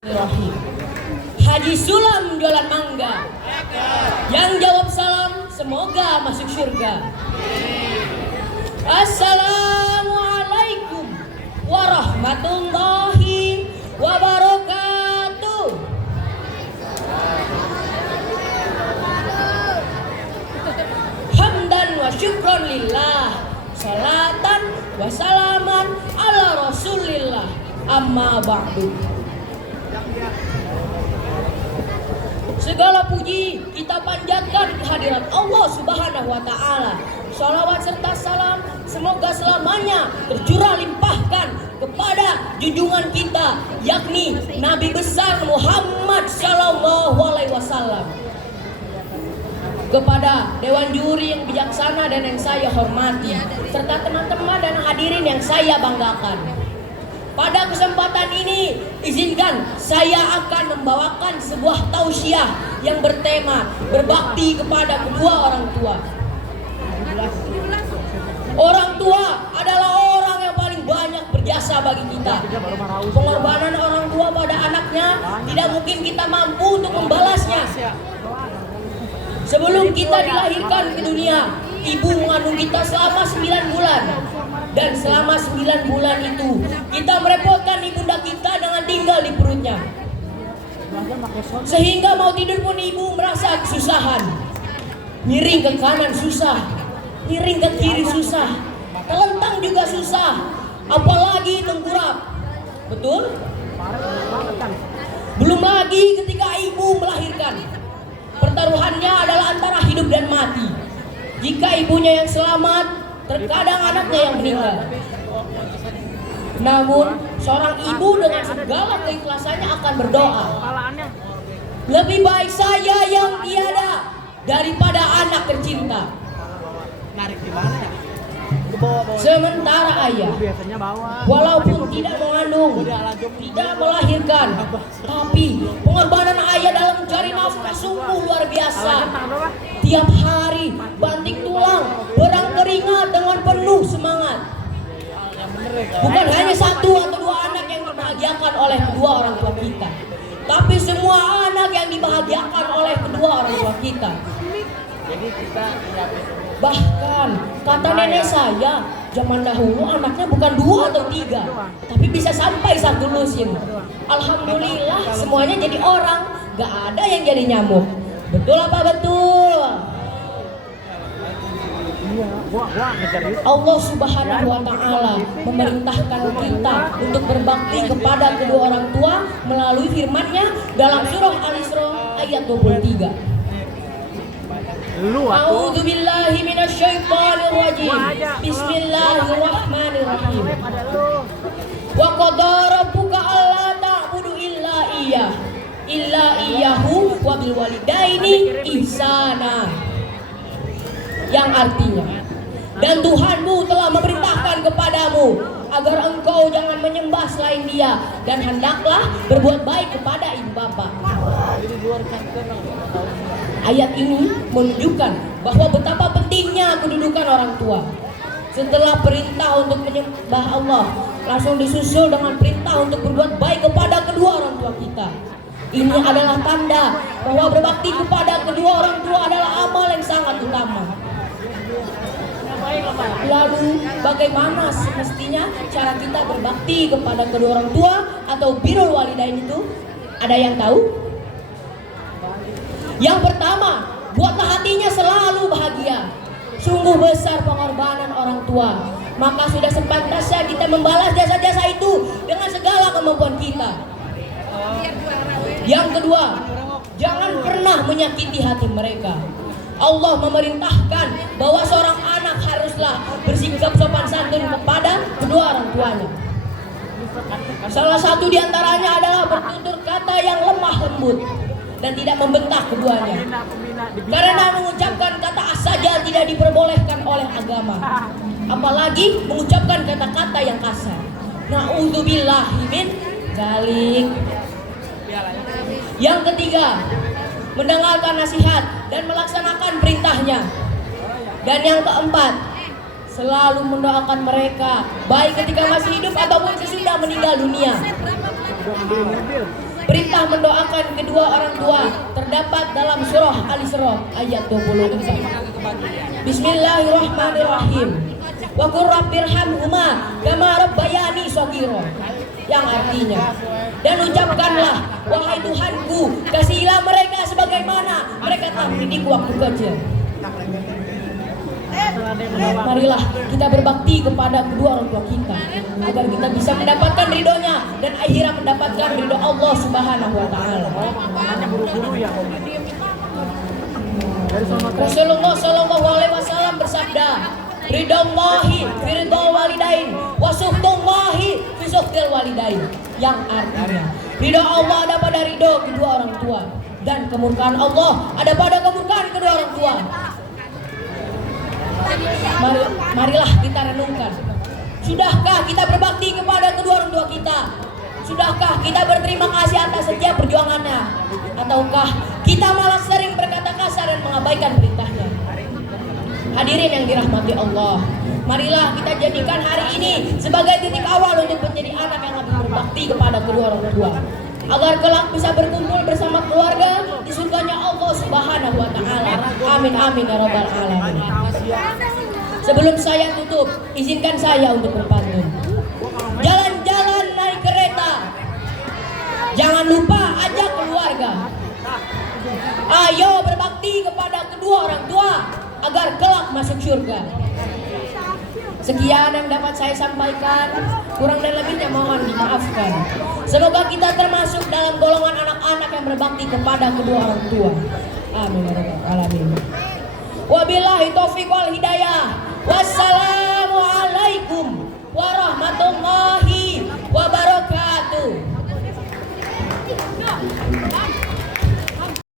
Bismillahirrahmanirrahim. Haji Sulam jualan mangga. Yang jawab salam semoga masuk surga. Assalamualaikum warahmatullahi wabarakatuh. Hamdan wa syukron lillah, salatan wa salaman ala rasulillah, amma ba'du. Segala puji kita panjatkan kehadirat Allah Subhanahu wa Ta'ala. Shalawat serta salam semoga selamanya tercurah limpahkan kepada junjungan kita, yakni Nabi besar Muhammad Sallallahu Alaihi Wasallam. Kepada Dewan Juri yang bijaksana dan yang saya hormati, serta teman-teman dan hadirin yang saya banggakan. Pada kesempatan ini, izinkan saya akan membawakan sebuah tausiah yang bertema berbakti kepada kedua orang tua. Orang tua adalah orang yang paling banyak berjasa bagi kita. Pengorbanan orang tua pada anaknya tidak mungkin kita mampu untuk membalasnya. Sebelum kita dilahirkan ke dunia, ibu mengandung kita selama 9 bulan. Dan selama 9 bulan itu kita merepotkan ibunda kita dengan tinggal di perutnya, sehingga mau tidur pun ibu merasa kesusahan. Miring ke kanan susah, miring ke kiri susah, telentang juga susah, apalagi tengkurap. Betul? Belum lagi ketika ibu melahirkan, pertaruhannya adalah antara hidup dan mati. Jika ibunya yang selamat, terkadang anaknya yang meninggal. Namun seorang ibu dengan segala keikhlasannya akan berdoa, lebih baik saya yang tiada daripada anak tercinta. Sementara ayah, walaupun tidak mengandung, tidak melahirkan, tapi pengorbanan ayah dalam mencari nafkah sungguh luar biasa. Tiap hari banting tulang, perang keringat dengan penuh semangat. Bukan hanya satu atau dua anak yang dibahagiakan oleh kedua orang tua kita, tapi semua anak yang dibahagiakan oleh kedua orang tua kita. Bahkan kata nenek saya, zaman dahulu anaknya bukan 2 atau 3, tapi bisa sampai 1 lusin. Alhamdulillah semuanya jadi orang, gak ada yang jadi nyamuk. Betul apa betul? Allah Subhanahu wa Ta'ala memerintahkan kita untuk berbakti kepada kedua orang tua melalui firman-Nya dalam surah Al-Isra ayat 23. A'udzu billahi minasyaitonir rajim. Bismillahirrahmanirrahim. Wa qadara rabbuka alla ta'budu illa iyyahu wa bil walidaini ihsana. Yang artinya, dan Tuhanmu telah memerintahkan kepadamu agar engkau jangan menyembah selain Dia, dan hendaklah berbuat baik kepada ibu bapa. Ayat ini menunjukkan bahwa betapa pentingnya kedudukan orang tua. Setelah perintah untuk menyembah Allah, langsung disusul dengan perintah untuk berbuat baik kepada kedua orang tua kita. Ini adalah tanda bahwa berbakti kepada kedua orang tua adalah amal yang sangat utama. Lalu bagaimana semestinya cara kita berbakti kepada kedua orang tua atau birrul walidain itu? Ada yang tahu? Yang pertama, buatlah hatinya selalu bahagia. Sungguh besar pengorbanan orang tua, maka sudah sepantasnya kita membalas jasa-jasa itu dengan segala kemampuan kita. Yang kedua, jangan pernah menyakiti hati mereka. Allah memerintahkan bahwa seorang anak haruslah bersikap sopan santun kepada kedua orang tuanya. Salah satu diantaranya adalah bertutur kata yang lemah lembut dan tidak membentak keduanya. Karena mengucapkan kata saja tidak diperbolehkan oleh agama, apalagi mengucapkan kata-kata yang kasar. Na'udzubillahi min dzalik. Yang ketiga, mendengarkan nasihat dan melaksanakan perintahnya. Dan yang keempat, selalu mendoakan mereka baik ketika masih hidup ataupun sesudah meninggal dunia. Perintah mendoakan kedua orang tua terdapat dalam surah Al-Isra ayat 24. Bismillahirrahmanirrahim. Wa qur rabbirhamhuma kama rabbayani shaghira. Yang artinya, dan ucapkanlah, wahai Tuhanku, kasihilah mereka sebagaimana mereka telah mendidikku waktu kecil. Marilah kita berbakti kepada kedua orang tua kita agar kita bisa mendapatkan ridhonya dan akhirnya mendapatkan ridho Allah Subhanahu wa taala. Rasulullah sallallahu alaihi wasallam bersabda, ridhollahi fi ridho walidain wa sukhtullahi fi sukhtil walidain. Yang artinya, ridho Allah ada pada ridho kedua orang tua dan kemurkaan Allah ada pada kemurkaan kedua orang tua. Marilah kita renungkan. Sudahkah kita berbakti kepada kedua orang tua kita? Sudahkah kita berterima kasih atas setiap perjuangannya? Ataukah kita malah sering berkata kasar dan mengabaikan perintahnya? Hadirin yang dirahmati Allah, marilah kita jadikan hari ini sebagai titik awal untuk menjadi anak yang lebih berbakti kepada kedua orang tua, agar kelak bisa berkumpul bersama keluarga di surganya Allah Subhanahu wa taala. Amin amin ya rabbal alamin. Sebelum saya tutup, izinkan saya untuk berpantun. Jalan-jalan naik kereta, jangan lupa ajak keluarga. Ayo berbakti kepada kedua orang tua agar kelak masuk surga. Sekian yang dapat saya sampaikan, kurang dan lebihnya mohon dimaafkan. Semoga kita termasuk dalam golongan anak-anak yang berbakti kepada kedua orang tua. Amin ya rabbal alamin. Wabillahi taufiq wal hidayah. Wassalamualaikum warahmatullahi wabarakatuh.